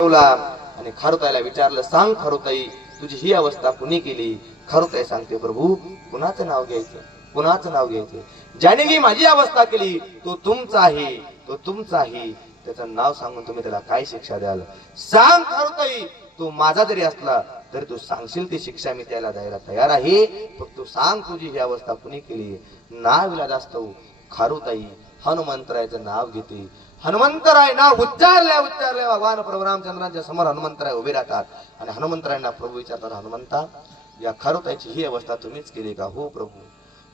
आणि खारुताईला विचारलं, सांग खारुताई, तुझी ही अवस्था कुणी केली? खारुताई सांगते, प्रभू कुणाचं नाव घ्यायचं, कुणाचं नाव घ्यायचं? ज्याने ही माझी अवस्था केली तो तुमचा आहे, तो तुमचा आहे. त्याचं नाव सांगून तुम्ही त्याला काय शिक्षा द्याल? सांग खारुताई, तू माझा जरी असला तरी तू सांगशील ती शिक्षा मी त्याला द्यायला तयार आहे. फक्त तू सांग तुझी ही अवस्था कुणी केली? नाव विलादास्तव खारुताई हनुमंतरायचं नाव घेते. हनुमंतराय नाव उच्चारल्या उच्चारल्या भगवान प्रभू रामचंद्रांच्या समोर हनुमंतराय उभे राहतात आणि हनुमंतरायांना प्रभू विचारतात, हनुमंता, या खारुताईची ही अवस्था तुम्हीच केली का? हो प्रभू,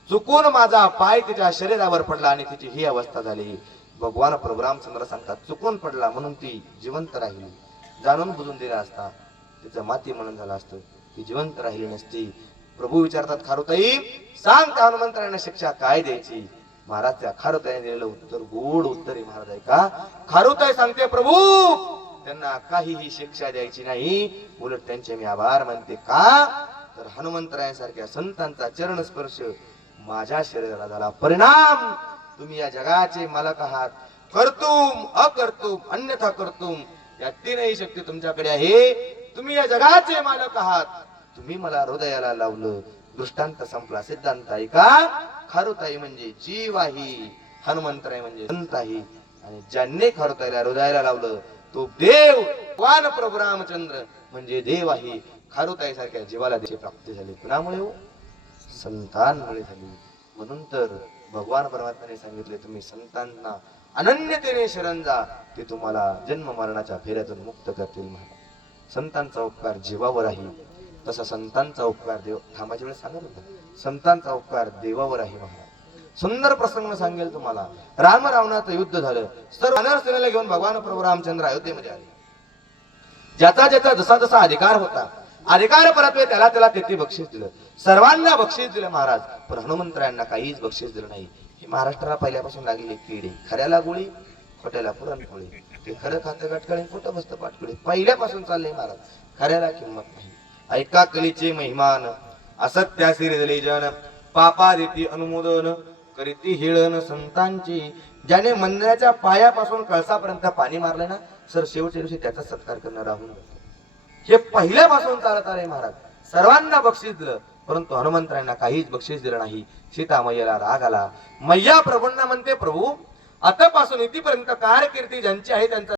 चुकून माझा पाय तिच्या शरीरावर पडला आणि तिची ही अवस्था झाली. भगवान प्रभू रामचंद्र सांगतात, चुकून पडला म्हणून ती जिवंत राहिली. जाणून बुजून दिला असता तिचं माती म्हणून झालं असतं, ती जिवंत राहिली नसती. प्रभू विचारतात, खारुताई सांग त्या हनुमंतरायांना शिक्षा काय द्यायची? महाराज त्या खारुताईने दिलेलं उत्तर गोड उत्तर आहे महाराज. आहे का? खारुताई सांगते, प्रभू त्यांना काहीही शिक्षा द्यायची नाही, उलट त्यांचे मी आभार मानते. का? तर हनुमंतरायांसारख्या संतांचा चरण स्पर्श माझ्या शरीराला झाला. परिणाम, तुम्ही या जगाचे मालक आहात. कर्तुम अकर्तुम अन्यथा कर्तुम या तीनही शक्ती तुमच्याकडे आहे. तुम्ही या जगाचे मालक आहात. तुम्ही मला हृदयाला लावलं. दृष्टांत संपला. सिद्धांत आहे का? खारुताई म्हणजे जीव आहे, हनुमंतराय म्हणजे संत आहे. आणि ज्यांनी खारुताईला हृदयाला लावलं तो देव, भगवान प्रभू रामचंद्र म्हणजे देव आहे. खारुताई सारख्या जीवाला त्याची प्राप्ती झाली. कुणामुळे? हो, संतांमुळे झाली. म्हणून तर भगवान परमात्म्याने सांगितले, तुम्ही संतांना अनन्यतेने शरण जा, ते तुम्हाला जन्म मरणाच्या फेऱ्यातून मुक्त करतील. महाराज, संतांचा उपकार जीवावर आहे, तसा संतांचा उपकार देव, थांबाच्या वेळेस सांगत होता, संतांचा उपकार देवावर आहे. महाराज, सुंदर प्रसंग सांगेल तुम्हाला. राम रावणाचं युद्ध झालं. सर्व वानर सेनेला घेऊन भगवान प्रभू रामचंद्र अयोध्येमध्ये आले. ज्याचा ज्याचा जसा जसा अधिकार होता, अधिकार परत्वे त्याला त्याला ते बक्षीस दिलं. सर्वांना बक्षीस दिलं महाराज, पण हनुमंतरायांना काहीच बक्षीस दिलं नाही. ही महाराष्ट्राला पहिल्यापासून लागलेली किडे. खऱ्याला गोळी, खोट्याला पुरणपोळी. ते खरं खातं गटकळे, खोटं बसतं पाटकुळे. पहिल्यापासून चाललंय महाराज. खऱ्याला किंमत नाही. ऐका कलीचे महिमान, असत्यासी रिजले जन, पापा देती अनुमोदन, करीती हेळन संतांची. ज्याने मंदिराच्या पायापासून कळसापर्यंत पाणी मारलं ना सर, शेवटच्या दिवशी त्याचा सत्कार करणं राहून जातो. हे पहिल्यापासून चालत आले महाराज. सर्वांना बक्षीस दिलं, परंतु हनुमंतरायांना काहीच बक्षीस दिलं नाही. सीता मैयाला राग आला. मैया प्रभूंना म्हणते, प्रभू आतापासून इथपर्यंत कारकीर्ती ज्यांची आहे त्यांचा